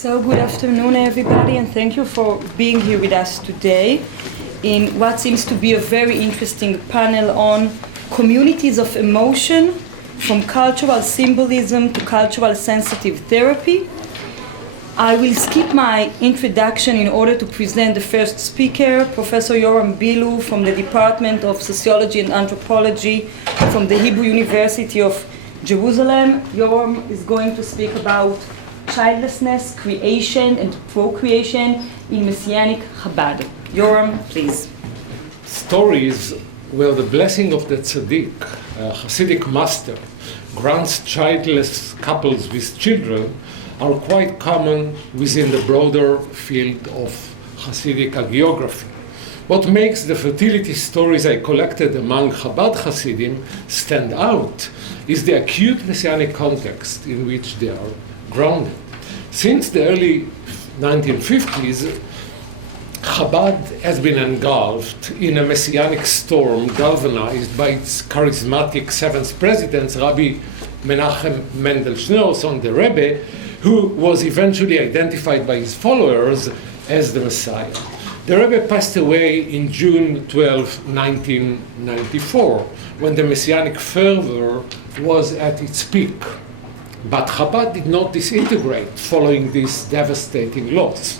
So good afternoon, everybody, and thank you for being here with us today in what seems to be a very interesting panel on communities of emotion, from cultural symbolism to cultural sensitive therapy. I will skip my introduction in order to present the first speaker, Professor Yoram Bilu from the Department of Sociology and Anthropology from the Hebrew University of Jerusalem. Yoram is going to speak about childlessness, creation, and procreation in Messianic Chabad. Yoram, please. Stories where the blessing of the tzaddik, a Hasidic master, grants childless couples with children are quite common within the broader field of Hasidic hagiography. What makes the fertility stories I collected among Chabad Hasidim stand out is the acute Messianic context in which they are grounded. Since the early 1950s, Chabad has been engulfed in a Messianic storm galvanized by its charismatic seventh president, Rabbi Menachem Mendel Schneerson, the Rebbe, who was eventually identified by his followers as the Messiah. The Rebbe passed away in June 12, 1994, when the Messianic fervor was at its peak. But Chabad did not disintegrate following this devastating loss.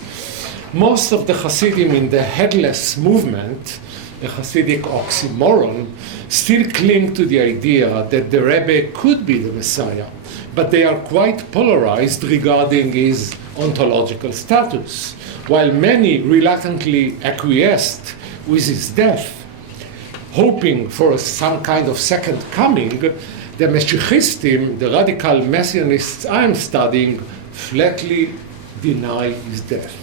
Most of the Hasidim in the headless movement, a Hasidic oxymoron, still cling to the idea that the Rebbe could be the Messiah, but they are quite polarized regarding his ontological status. While many reluctantly acquiesced with his death, hoping for some kind of second coming, the Meshiachistim, the radical Messianists I am studying, flatly deny his death.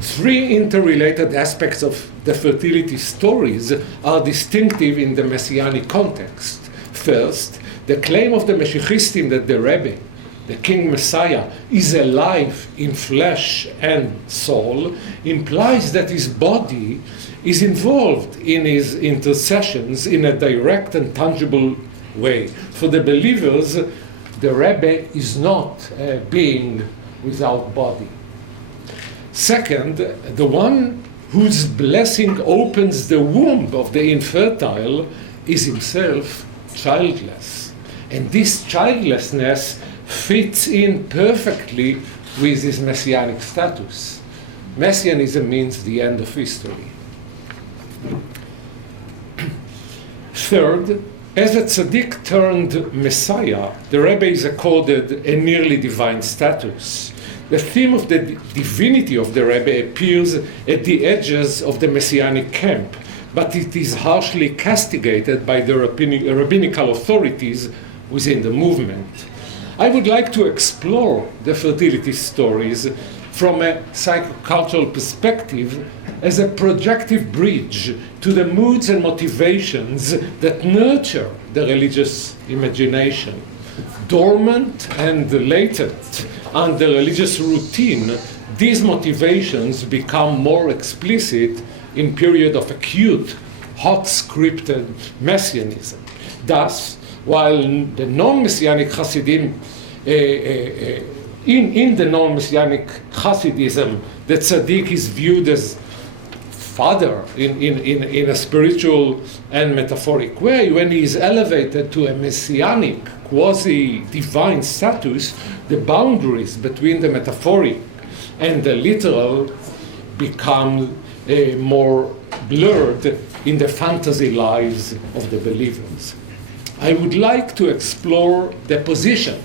Three interrelated aspects of the fertility stories are distinctive in the Messianic context. First, the claim of the Meshiachistim that the Rebbe, the King Messiah, is alive in flesh and soul implies that his body is involved in his intercessions in a direct and tangible way. For the believers, the Rebbe is not a being without body. Second, the one whose blessing opens the womb of the infertile is himself childless. And this childlessness fits in perfectly with his messianic status. Messianism means the end of history. Third, as a tzaddik turned Messiah, the Rebbe is accorded a nearly divine status. The theme of the divinity of the Rebbe appears at the edges of the Messianic camp, but it is harshly castigated by the rabbinical authorities within the movement. I would like to explore the fertility stories from a psychocultural perspective as a projective bridge to the moods and motivations that nurture the religious imagination. Dormant and latent under religious routine, these motivations become more explicit in period of acute, hot scripted messianism. Thus, while the non-messianic Hasidim, in the non-messianic Hasidism, the tzaddik is viewed as father in a spiritual and metaphoric way. When he is elevated to a messianic, quasi-divine status, the boundaries between the metaphoric and the literal become more blurred in the fantasy lives of the believers. I would like to explore the position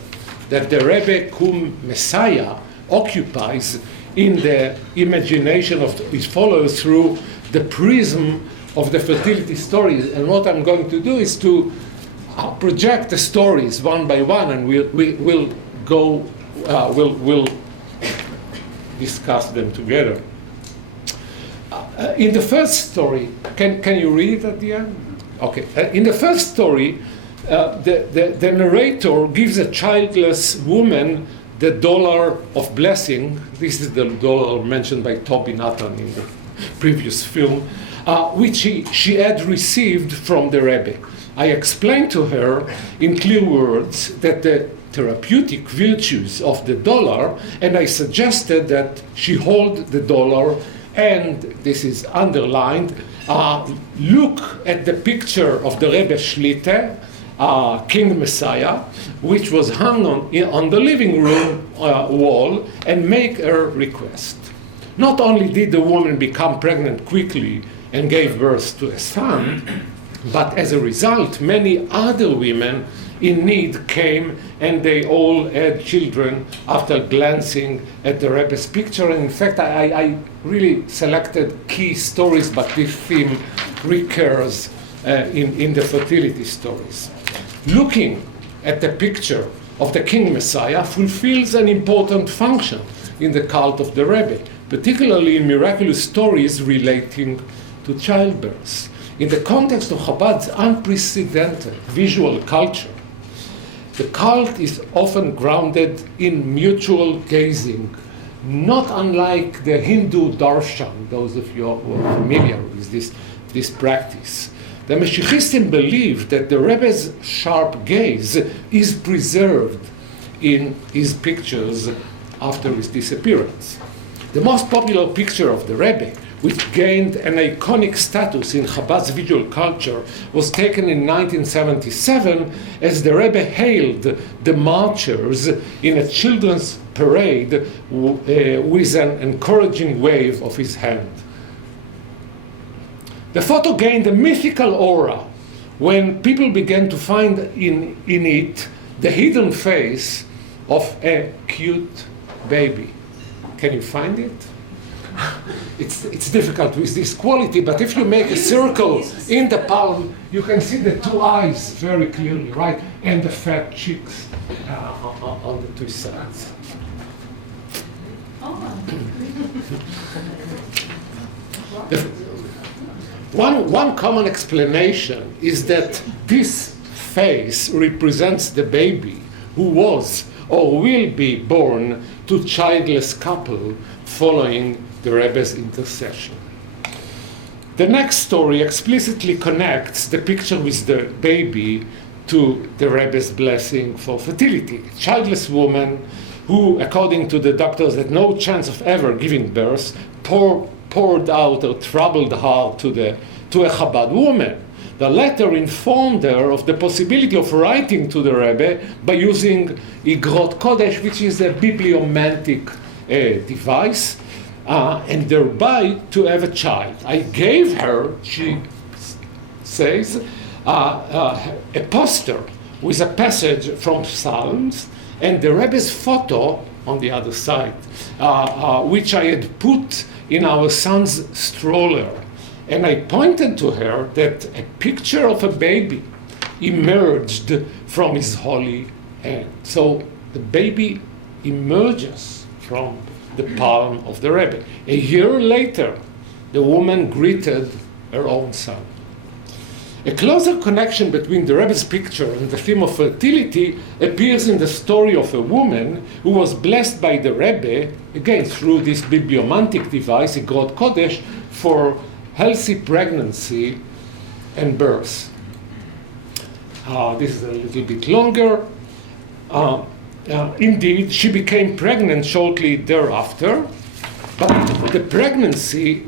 that the Rebbe cum Messiah occupies in the imagination of his followers through the prism of the fertility stories. And what I'm going to do is to project the stories one by one, and we'll discuss them together. In the first story, can you read it at the end? Okay. In the first story, the narrator gives a childless woman the dollar of blessing. This is the dollar mentioned by Toby Nathan in the previous film, which she had received from the Rebbe. I explained to her in clear words that the therapeutic virtues of the dollar, and I suggested that she hold the dollar, and this is underlined, look at the picture of the Rebbe Shlita, King Messiah, which was hung on the living room wall, and make a request. Not only did the woman become pregnant quickly and gave birth to a son, but as a result, many other women in need came, and they all had children after glancing at the Rebbe's picture. And in fact, I really selected key stories, but this theme recurs in the fertility stories. Looking at the picture of the King Messiah fulfills an important function in the cult of the Rebbe, particularly in miraculous stories relating to childbirth. In the context of Chabad's unprecedented visual culture, the cult is often grounded in mutual gazing, not unlike the Hindu darshan, those of you who are familiar with this practice. The Mashiachistim believe that the Rebbe's sharp gaze is preserved in his pictures after his disappearance. The most popular picture of the Rebbe, which gained an iconic status in Chabad's visual culture, was taken in 1977 as the Rebbe hailed the marchers in a children's parade with an encouraging wave of his hand. The photo gained a mythical aura when people began to find in it the hidden face of a cute baby. Can you find it? It's difficult with this quality, but if you make a circle in the palm, you can see the two eyes very clearly, right? And the fat cheeks on the two sides. One common explanation is that this face represents the baby who was or will be born to childless couple following the Rebbe's intercession. The next story explicitly connects the picture with the baby to the Rebbe's blessing for fertility. A childless woman who, according to the doctors, had no chance of ever giving birth, poured out her troubled heart to a Chabad woman. The letter informed her of the possibility of writing to the Rebbe by using Igrot Kodesh, which is a bibliomantic device, and thereby to have a child. I gave her, she says, a poster with a passage from Psalms and the Rebbe's photo on the other side, which I had put in our son's stroller. And I pointed to her that a picture of a baby emerged from his holy hand. So the baby emerges from the palm of the Rebbe. A year later, the woman greeted her own son. A closer connection between the Rebbe's picture and the theme of fertility appears in the story of a woman who was blessed by the Rebbe, again through this bibliomantic device, Igrot Kodesh, for healthy pregnancy and birth. This is a little bit longer. Indeed, she became pregnant shortly thereafter, but the pregnancy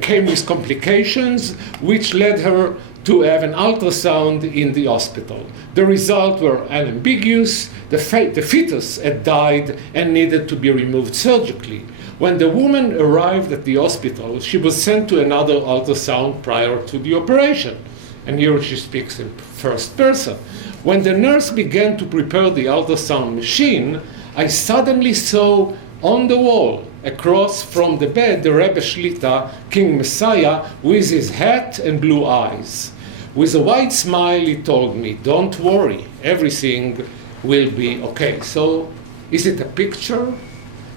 came with complications which led her to have an ultrasound in the hospital. The results were unambiguous. The fetus had died and needed to be removed surgically. When the woman arrived at the hospital, she was sent to another ultrasound prior to the operation. And here she speaks in first person. When the nurse began to prepare the ultrasound machine, I suddenly saw on the wall, across from the bed, the Rebbe Shlita, King Messiah, with his hat and blue eyes. With a wide smile, he told me, "Don't worry, everything will be okay." So, is it a picture?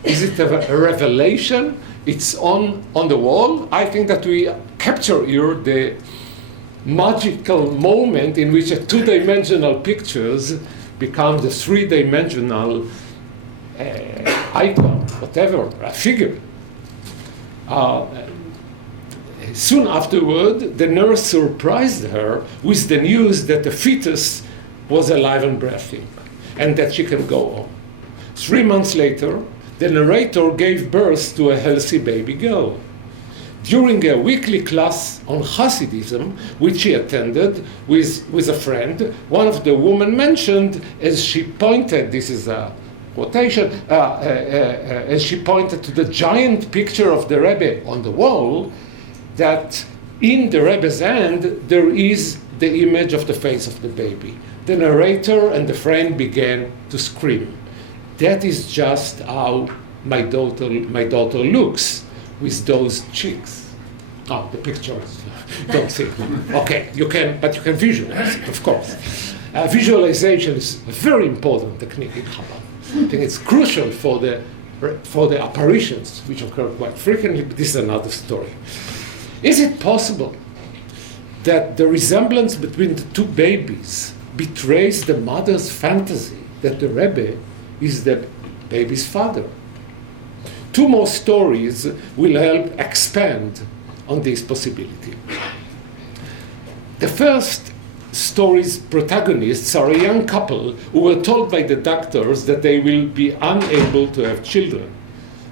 Is it a revelation? It's on the wall. I think that we capture here the magical moment in which a two-dimensional pictures become the three-dimensional icon, whatever, a figure. Soon afterward, the nurse surprised her with the news that the fetus was alive and breathing. and that she can go on. 3 months later, the narrator gave birth to a healthy baby girl. During a weekly class on Hasidism, which she attended with a friend, one of the women mentioned, as she pointed, this is a quotation, as she pointed to the giant picture of the Rebbe on the wall, that in the Rebbe's hand there is the image of the face of the baby. The narrator and the friend began to scream. That is just how my daughter looks, with those cheeks. Oh, the pictures, don't see it. Okay, but you can visualize it, of course. Visualization is a very important technique in Chabad. I think it's crucial for the apparitions, which occur quite frequently, but this is another story. Is it possible that the resemblance between the two babies betrays the mother's fantasy that the Rebbe is the baby's father? Two more stories will help expand on this possibility. The first story's protagonists are a young couple who were told by the doctors that they will be unable to have children.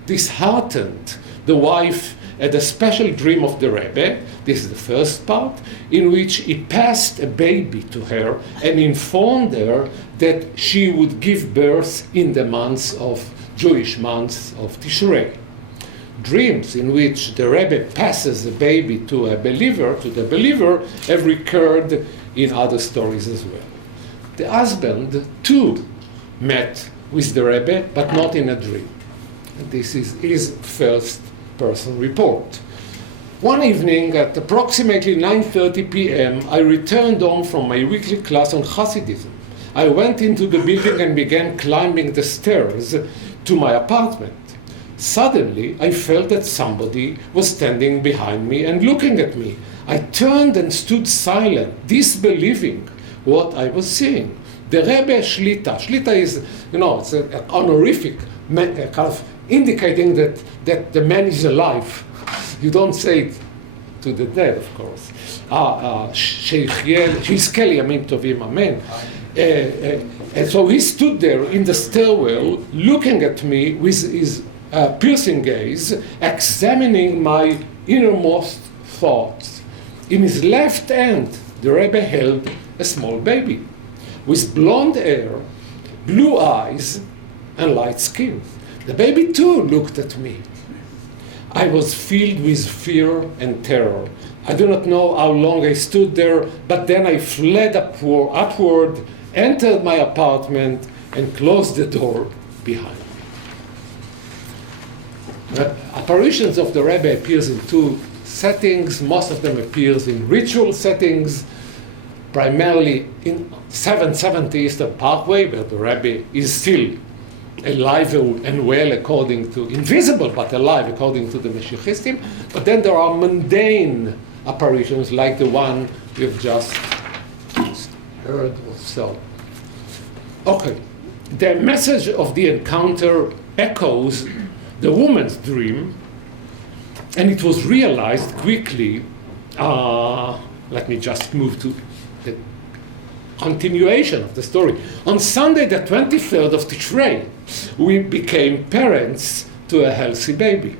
Disheartened, the wife had a special dream of the Rebbe, this is the first part, in which he passed a baby to her and informed her that she would give birth in the Jewish months of Tishrei. Dreams in which the Rebbe passes a baby to the believer, have recurred in other stories as well. The husband, too, met with the Rebbe, but not in a dream. And this is his first-person report. One evening at approximately 9:30 p.m., I returned home from my weekly class on Hasidism. I went into the building and began climbing the stairs to my apartment. Suddenly, I felt that somebody was standing behind me and looking at me. I turned and stood silent, disbelieving what I was seeing. The Rebbe Shlita. Shlita is, it's an honorific, kind of indicating that the man is alive. You don't say it to the dead, of course. Sheyizkel Yamim Tovim, amen. And so he stood there in the stairwell, looking at me with his piercing gaze, examining my innermost thoughts. In his left hand, the Rebbe held a small baby with blonde hair, blue eyes, and light skin. The baby too looked at me. I was filled with fear and terror. I do not know how long I stood there, but then I fled upward, entered my apartment, and closed the door behind me. The apparitions of the Rebbe appears in two settings. Most of them appears in ritual settings, primarily in 770 Eastern Parkway, where the Rebbe is still alive and well invisible but alive according to the Mashiachistim. But then there are mundane apparitions like the one we've just heard or so. Okay, the message of the encounter echoes the woman's dream, and it was realized quickly. Let me just move to the continuation of the story. On Sunday, the 23rd of Tishrei, we became parents to a healthy baby.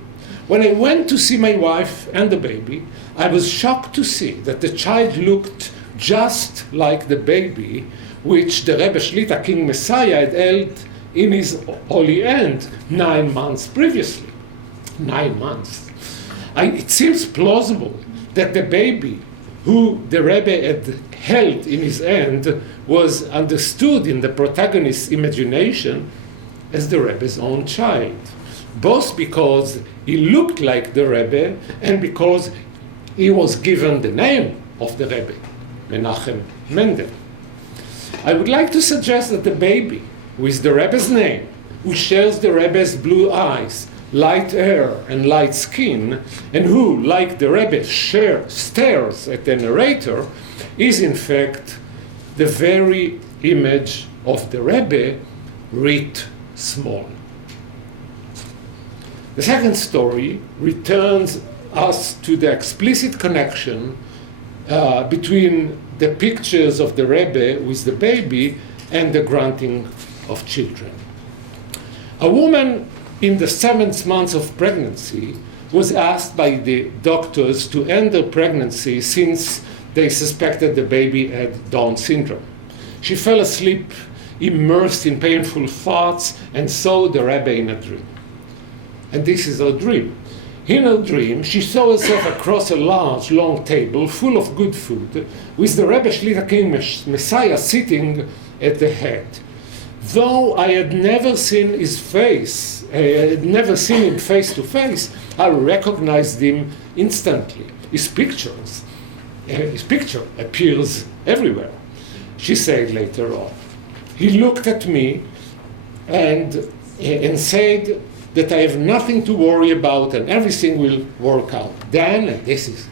When I went to see my wife and the baby, I was shocked to see that the child looked just like the baby which the Rebbe Shlita, King Messiah, had held in his holy hand 9 months previously. 9 months. It seems plausible that the baby who the Rebbe had held in his hand was understood in the protagonist's imagination as the Rebbe's own child, both because he looked like the Rebbe and because he was given the name of the Rebbe, Menachem Mendel. I would like to suggest that the baby with the Rebbe's name, who shares the Rebbe's blue eyes, light hair, and light skin, and who, like the Rebbe, stares at the narrator, is in fact the very image of the Rebbe, writ small. The second story returns us to the explicit connection between the pictures of the Rebbe with the baby and the granting of children. A woman in the 7th month of pregnancy was asked by the doctors to end her pregnancy since they suspected the baby had Down syndrome. She fell asleep, immersed in painful thoughts, and saw the Rebbe in a dream. And this is her dream. In her dream, she saw herself across a large, long table full of good food, with the Rebbe Shlita King Messiah sitting at the head. Though I had never seen his face, I had never seen him face to face, I recognized him instantly. His picture appears everywhere, she said later on. He looked at me and said that I have nothing to worry about and everything will work out. Then, and this is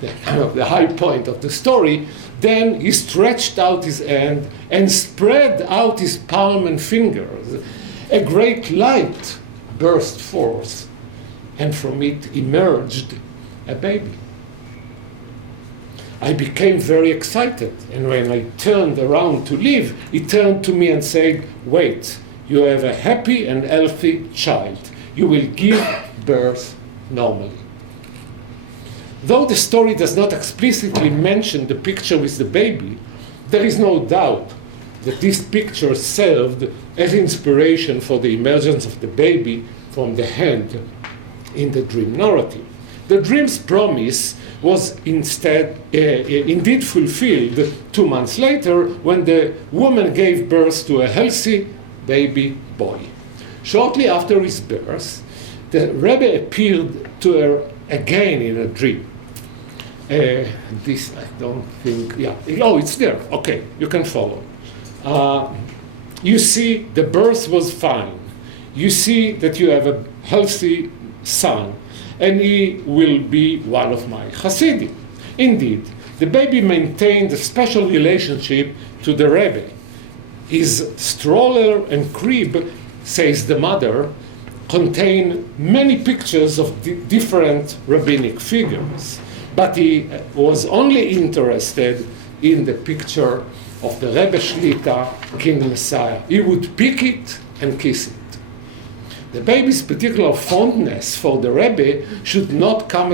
the high point of the story, then he stretched out his hand and spread out his palm and fingers. A great light burst forth, and from it emerged a baby. I became very excited, and when I turned around to leave, he turned to me and said, "Wait, you have a happy and healthy child. You will give birth normally." Though the story does not explicitly mention the picture with the baby, there is no doubt that this picture served as inspiration for the emergence of the baby from the hand in the dream narrative. The dream's promise was indeed fulfilled 2 months later when the woman gave birth to a healthy baby boy. Shortly after his birth, the Rebbe appeared to her again in a dream. This I don't think, oh, it's there. Okay, you can follow. You see, the birth was fine. You see that you have a healthy son, and he will be one of my Hasidim. Indeed, the baby maintained a special relationship to the Rebbe. His stroller and crib, says the mother, contain many pictures of different rabbinic figures. But he was only interested in the picture of the Rebbe Shlita, King Messiah. He would pick it and kiss it. The baby's particular fondness for the Rebbe should come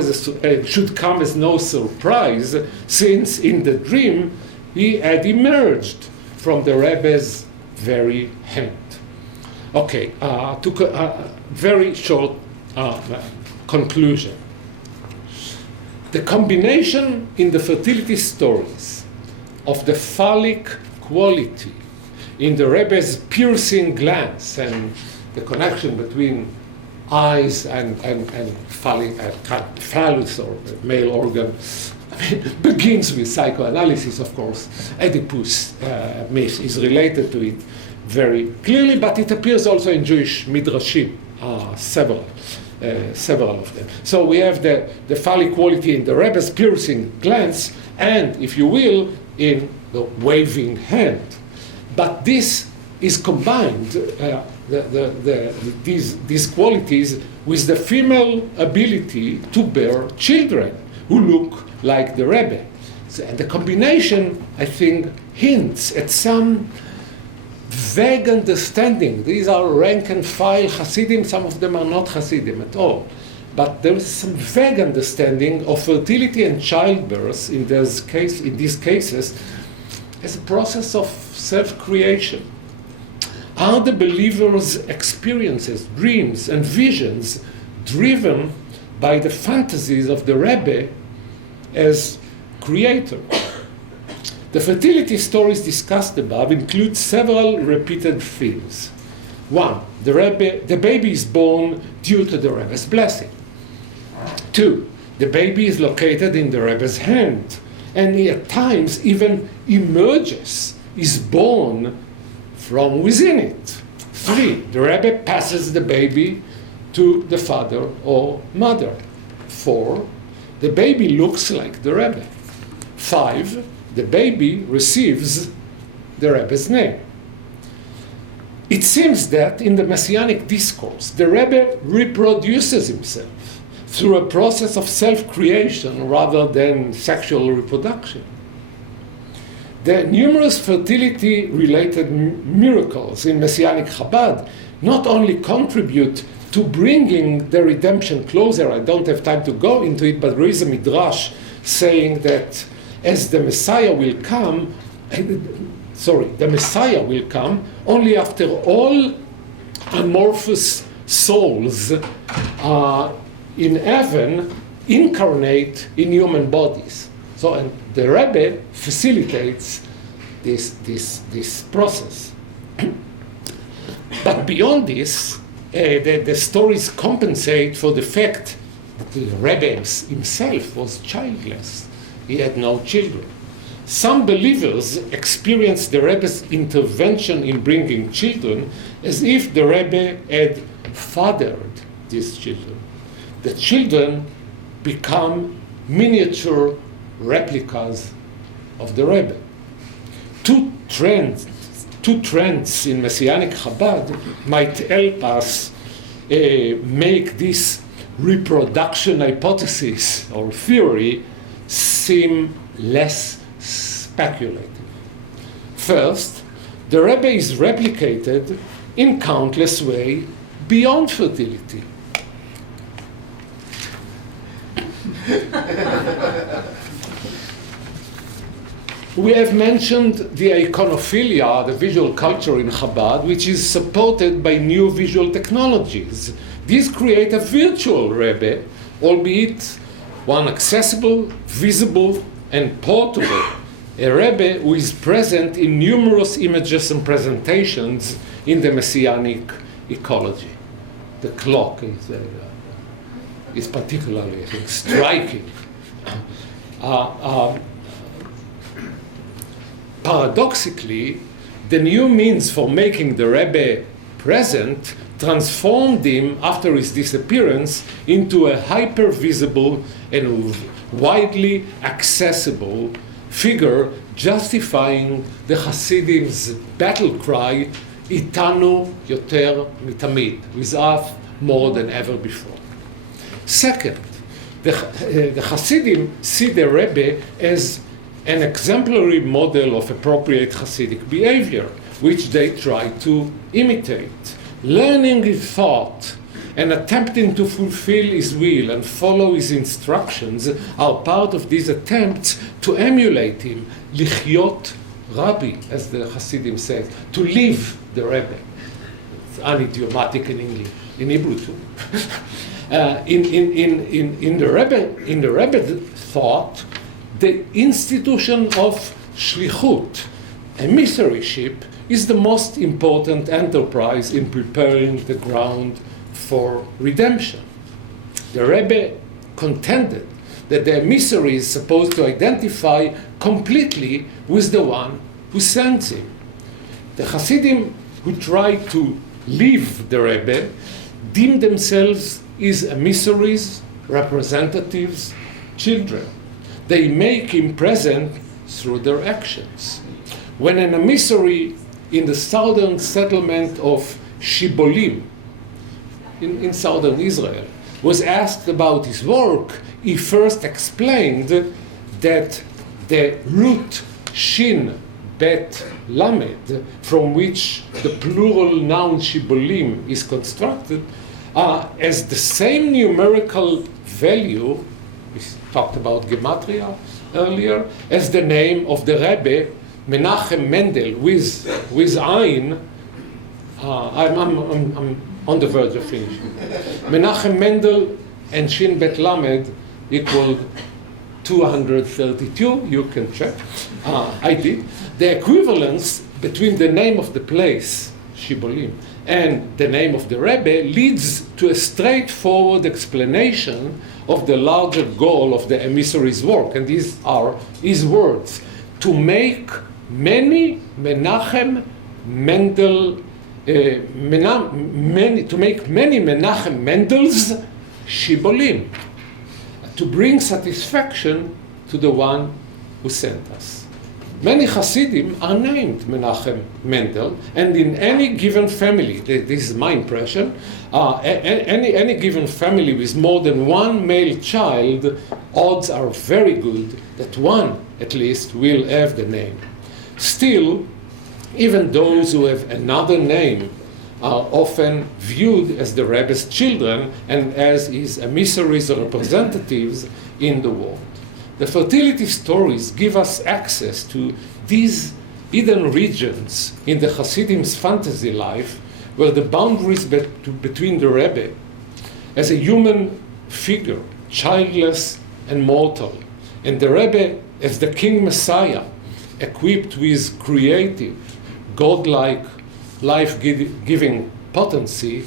as no surprise, since in the dream he had emerged from the Rebbe's very hand. Okay, very short conclusion. The combination in the fertility stories of the phallic quality in the Rebbe's piercing glance and the connection between eyes and phallus or male organ begins with psychoanalysis, of course. Oedipus myth is related to it very clearly, but it appears also in Jewish midrashim, several of them. So we have the phallic quality in the Rebbe's piercing glance and, if you will, in the waving hand. But this is combined, these qualities, with the female ability to bear children who look like the Rebbe. So, and the combination, I think, hints at some vague understanding. These are rank and file Hasidim, some of them are not Hasidim at all. But there is some vague understanding of fertility and childbirth in these cases as a process of self-creation. Are the believer's experiences, dreams, and visions driven by the fantasies of the Rebbe as creator? The fertility stories discussed above include several repeated themes. 1. The baby is born due to the Rebbe's blessing. 2. The baby is located in the Rebbe's hand, and he at times even emerges, is born from within it. 3. The Rebbe passes the baby to the father or mother. 4. The baby looks like the Rebbe. 5. The baby receives the Rebbe's name. It seems that in the Messianic discourse, the Rebbe reproduces himself through a process of self-creation rather than sexual reproduction. The numerous fertility-related miracles in Messianic Chabad not only contribute to bringing the redemption closer, I don't have time to go into it, but there is a midrash saying that as the Messiah will come, the Messiah will come only after all amorphous souls in heaven incarnate in human bodies. So, and the Rebbe facilitates this process. But beyond this, the stories compensate for the fact that the Rebbe himself was childless. He had no children. Some believers experience the Rebbe's intervention in bringing children as if the Rebbe had fathered these children. The children become miniature replicas of the Rebbe. Two trends in Messianic Chabad might help us make this reproduction hypothesis or theory seem less speculative. First, the Rebbe is replicated in countless ways beyond fertility. We have mentioned the iconophilia, the visual culture in Chabad, which is supported by new visual technologies. These create a virtual Rebbe, albeit one accessible, visible, and portable. A Rebbe who is present in numerous images and presentations in the Messianic ecology. The clock is particularly, I think, striking. Paradoxically, the new means for making the Rebbe present transformed him after his disappearance into a hyper-visible and widely accessible figure, justifying the Hasidim's battle cry, Itanu yoter mitamid, with us more than ever before. Second, the Hasidim see the Rebbe as an exemplary model of appropriate Hasidic behavior, which they try to imitate. Learning his thought and attempting to fulfill his will and follow his instructions are part of these attempts to emulate him, lichyot Rabbi, as the Hasidim say, to live the Rebbe. It's unidiomatic in English, in Hebrew too. In the Rebbe thought, the institution of shlichut, emissaryship, is the most important enterprise in preparing the ground for redemption. The Rebbe contended that the emissary is supposed to identify completely with the one who sends him. The Hasidim who try to live the Rebbe deem themselves as emissaries, representatives, children. They make him present through their actions. When an emissary in the southern settlement of Shibolim in southern Israel was asked about his work, he first explained that the root shin bet lamed, from which the plural noun Shibolim is constructed, as the same numerical value, we talked about gematria earlier, as the name of the Rebbe, Menachem Mendel, with Ayin. I'm on the verge of finishing. Menachem Mendel and Shin Bet Lamed equaled 232. You can check. I did. The equivalence between the name of the place, Shibolim, and the name of the Rebbe leads to a straightforward explanation of the larger goal of the emissary's work. And these are his words: to make many Menachem Mendel, to make many Menachem Mendels Shibolim, to bring satisfaction to the one who sent us. Many Hasidim are named Menachem Mendel, and in any given family, this is my impression, any given family with more than one male child, odds are very good that one, at least, will have the name. Still, even those who have another name are often viewed as the Rebbe's children and as his emissaries or representatives in the world. The fertility stories give us access to these hidden regions in the Hasidim's fantasy life, where the boundaries between the Rebbe as a human figure, childless and mortal, and the Rebbe as the King Messiah, equipped with creative, godlike, life-giving potency,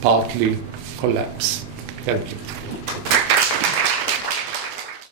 partly collapse. Thank you.